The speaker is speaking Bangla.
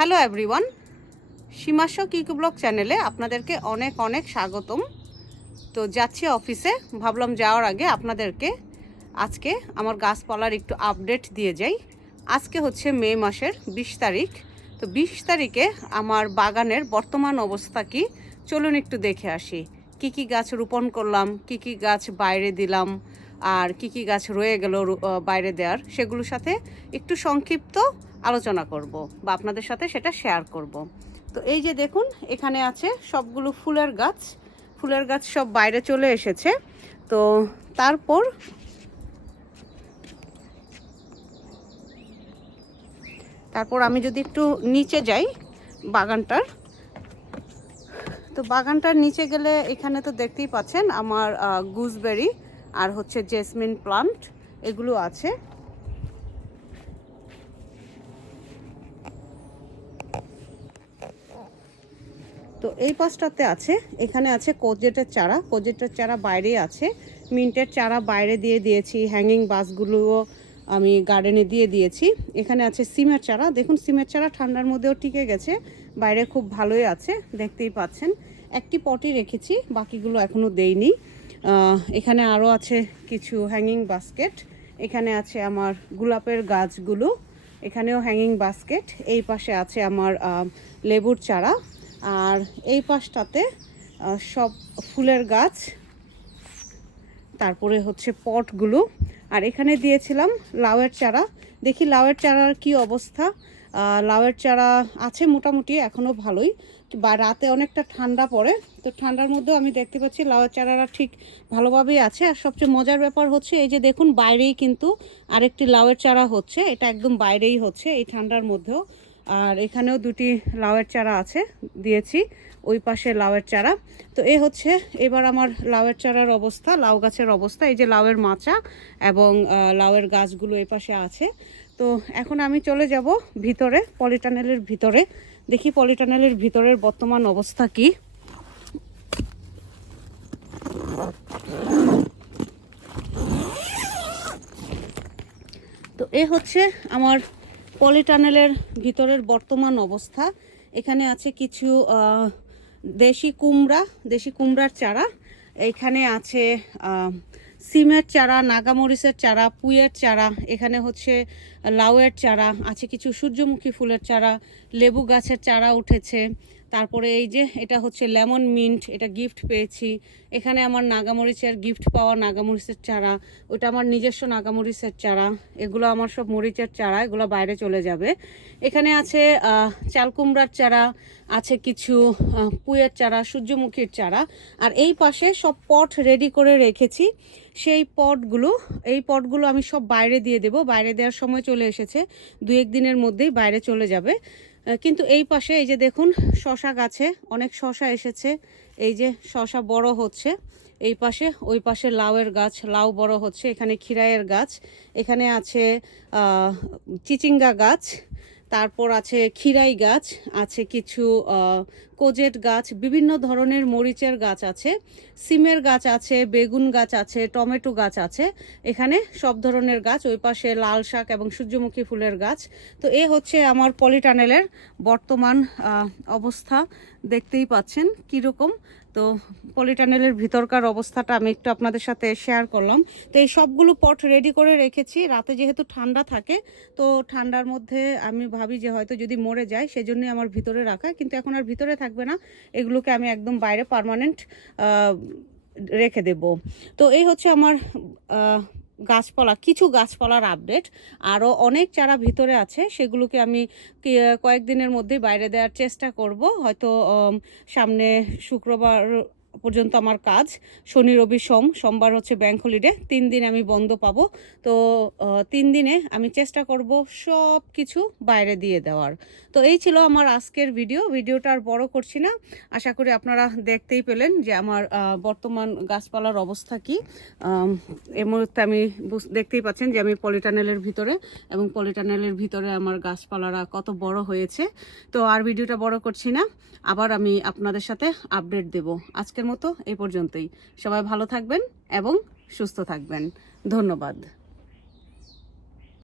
হ্যালো এভরিওয়ান সীমাস্য কিকু ব্লগ চ্যানেলে আপনাদেরকে অনেক অনেক স্বাগতম। তো যাচ্ছি অফিসে। ভাবলাম যাওয়ার আগে আপনাদেরকে আজকে আমার গাছপালার একটু আপডেট দিয়ে যাই। আজকে হচ্ছে মে মাসের বিশ তারিখ। তো বিশ তারিখে আমার বাগানের বর্তমান অবস্থা কি? চলুন একটু দেখে আসি। কি কি গাছ রোপণ করলাম? কি কি গাছ বাইরে দিলাম? আর কি কি গাছ রয়ে গেল বাইরে দেওয়ার সেগুলোর সাথে একটু সংক্ষিপ্ত আলোচনা করব বা আপনাদের সাথে সেটা শেয়ার করব। তো এই যে দেখুন, এখানে আছে সবগুলো ফুলের গাছ। ফুলের গাছ সব বাইরে চলে এসেছে। তো তারপর তারপর আমি যদি একটু নিচে যাই বাগানটার, তো বাগানটার নিচে গেলে এখানে তো দেখতেই পাচ্ছেন আমার গুজবেরি আর হচ্ছে জেসমিন প্লান্ট এগুলো আছে। তো এই পাশটাতে আছে, এখানে আছে কোজেটের চারা। কোজেটের চারা বাইরে আছে। মিন্টের চারা বাইরে দিয়ে দিয়েছি হ্যাঙ্গিং বাসগুলোও আমি গার্ডেনে দিয়ে দিয়েছি। এখানে আছে সিমের চারা। দেখুন, সিমের চারা ঠান্ডার মধ্যেও টিকে গেছে, বাইরে খুব ভালোই আছে, দেখতেই পাচ্ছেন। একটি পটই রেখেছি, বাকিগুলো এখনও দেইনি। এখানে আরও আছে কিছু হ্যাঙ্গিং বাস্কেট এখানে আছে আমার গোলাপের গাছগুলো। এখানেও হ্যাঙ্গিং বাস্কেট এই পাশে আছে আমার লেবুর চারা। আর এই পাশটাতে সব ফুলের গাছ। তারপরে হচ্ছে পটগুলো। আর এখানে দিয়েছিলাম লাউয়ের চারা। দেখি লাউয়ের চারার কি অবস্থা। লাউয়ের চারা আছে মোটামুটি এখনও ভালোই। বা রাতে অনেকটা ঠান্ডা পড়ে, তো ঠান্ডার মধ্যেও আমি দেখতে পাচ্ছি লাউয়ের চারারা ঠিক ভালোভাবেই আছে। আর সবচেয়ে মজার ব্যাপার হচ্ছে, এই যে দেখুন বাইরেই কিন্তু আরেকটি লাউয়ের চারা হচ্ছে, এটা একদম বাইরেই হচ্ছে এই ঠান্ডার মধ্যেও। আর এখানেও দুটি লাউয়ের চারা আছে, দিয়েছি। ওই পাশে লাউয়ের চারা। তো এ হচ্ছে, এবার আমার লাউয়ের চারার অবস্থা, লাউ গাছের অবস্থা। এই যে লাউয়ের মাচা এবং লাউয়ের গাছগুলো এই পাশে আছে। তো এখন আমি চলে যাব ভিতরে, পলিটানেলের ভিতরে। দেখি পলিটানেলের ভিতরের বর্তমান অবস্থা কি। তো এ হচ্ছে আমার পলিটানেলের ভিতরের বর্তমান অবস্থা। এখানে আছে কিছু দেশি কুমড়া, দেশি কুমড়ার চারা। এখানে আছে সিমের চারা, নাগামরিচের চারা, পুইয়ের চারা, এখানে হচ্ছে লাউয়ের চারা, আছে কিছু সূর্যমুখী ফুলের চারা, লেবু গাছের চারা উঠেছে। তারপরে এই যে এটা হচ্ছে লেমন মিন্ট, এটা গিফট পেয়েছি। এখানে আমার নাগামরিচের গিফট পাওয়া নাগামরিচের চারা, ওটা আমার নিজস্ব নাগামরিচের চারা। এগুলো আমার সব মরিচের চারা, এগুলো বাইরে চলে যাবে। এখানে আছে চালকুমড়ার চারা, আছে কিছু পুঁয়ের চারা, সূর্যমুখীর চারা। আর এই পাশে সব পট রেডি করে রেখেছি। সেই পটগুলো এই পটগুলো আমি সব বাইরে দিয়ে দেব। বাইরে দেওয়ার সময় চলে এসেছে। দু এক দিনের মধ্যেই বাইরে চলে যাবে। কিন্তু এই পাশে এই যে দেখুন, শশা গাছে অনেক শশা এসেছে। এই যে শশা বড় হচ্ছে, এই পাশে, ওই পাশে লাউয়ের গাছ, লাউ বড় হচ্ছে, এখানে খিরায়ের গাছ, এখানে আছে চিচিঙ্গা গাছ তারপর আছে খিরাই গাছ, আছে কিছু কোজেট গাছ, বিভিন্ন ধরনের মরিচের গাছ আছে, সিমের গাছ আছে, বেগুন গাছ আছে, টমেটো গাছ আছে, এখানে সব ধরনের গাছ, ওই পাশে লাল শাক এবং সূর্যমুখী ফুলের গাছ। তো এ হচ্ছে আমার পলিটানেলের বর্তমান অবস্থা, দেখতেই পাচ্ছেন কীরকম। তো পলিটানেলের ভিতরকার অবস্থাটা আমি একটু আপনাদের সাথে শেয়ার করলাম। তো এই সবগুলো পট রেডি করে রেখেছি। রাতে যেহেতু ঠান্ডা থাকে, তো ঠান্ডার মধ্যে আমি ভাবি যে হয়তো যদি মরে যায়, সেজন্যই আমার ভিতরে রাখা। কিন্তু এখন আর ভিতরে থাকবে না। এগুলোকে আমি একদম বাইরে পারমানেন্ট রেখে দেব। তো এই হচ্ছে আমার গাছপালা, কিছু গাছপালার আপডেট আরও অনেক চারা ভিতরে আছে, সেগুলোকে আমি কয়েকদিনের মধ্যে বাইরে দেওয়ার চেষ্টা করব। হয়তো সামনে শুক্রবার পর্যন্ত আমার কাজ। শনি, রবি, সোম, সোমবার হচ্ছে ব্যাংক হলিডে তিন দিন আমি বন্ধ পাবো। তো তিন দিনে আমি চেষ্টা করব সব কিছু বাইরে দিয়ে দেওয়ার। তো এই ছিল আমার আজকের ভিডিও ভিডিওটা আর বড় করছি না। আশা করি আপনারা দেখতেই পেলেন যে আমার বর্তমান গাছপালার অবস্থা কি। এ মুহূর্তে আমি দেখতেই পাচ্ছেন যে আমি পলিটানেলের ভিতরে এবং পলিটানেলের ভিতরে আমার গাছপালারা কত বড় হয়েছে। তো আর ভিডিওটা বড় করছি না। আবার আমি আপনাদের সাথে আপডেট দেব। আজকের মতো এই পর্যন্তই। সবাই ভালো থাকবেন এবং সুস্থ থাকবেন। ধন্যবাদ।